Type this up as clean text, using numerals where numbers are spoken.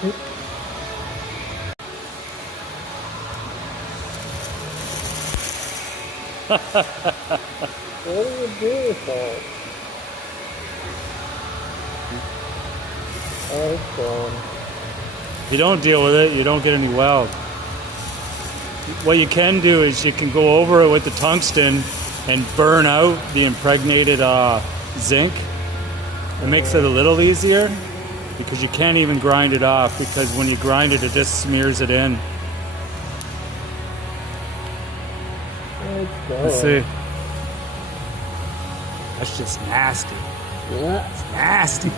What do you do with that? Oh, it's gone. If you don't deal with it, you don't get any weld. What you can do is you can go over it with the tungsten and burn out the impregnated zinc. It makes it a little easier because you can't even grind it off, because when you grind it, it just smears it in. Let's see. That's just nasty. Yeah. It's nasty.